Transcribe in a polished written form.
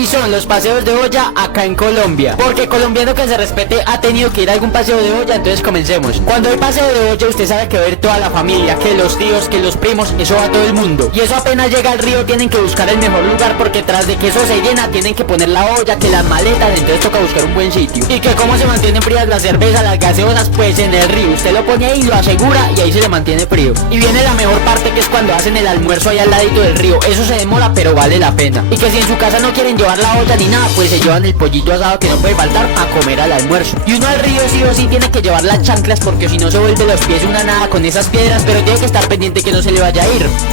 así son los paseos de olla acá en Colombia. Porque colombiano que se respete ha tenido que ir a algún paseo de olla, entonces comencemos. Cuando hay paseo de olla usted sabe que va a ir toda la familia, que los tíos, que los primos, eso va todo el mundo. Y eso apenas llega al río tienen que buscar el mejor lugar porque tras de que eso se llena tienen que poner la olla, que las maletas, entonces toca buscar un buen sitio. Y que cómo se mantienen frías las cervezas, las gaseosas, pues en el río. Usted lo pone ahí, lo asegura y ahí se le mantiene frío. Y viene la mejor parte, que es cuando hacen el almuerzo ahí al ladito del río. Eso se demora pero vale la pena. Y que si en su casa no quieren llevar la olla ni nada, pues se llevan el pollito asado que no puede faltar a comer al almuerzo. Y uno al río sí o sí tiene que llevar las chanclas porque si no se vuelve los pies una nada con esas piedras, pero tiene que estar pendiente que no se le vaya a ir.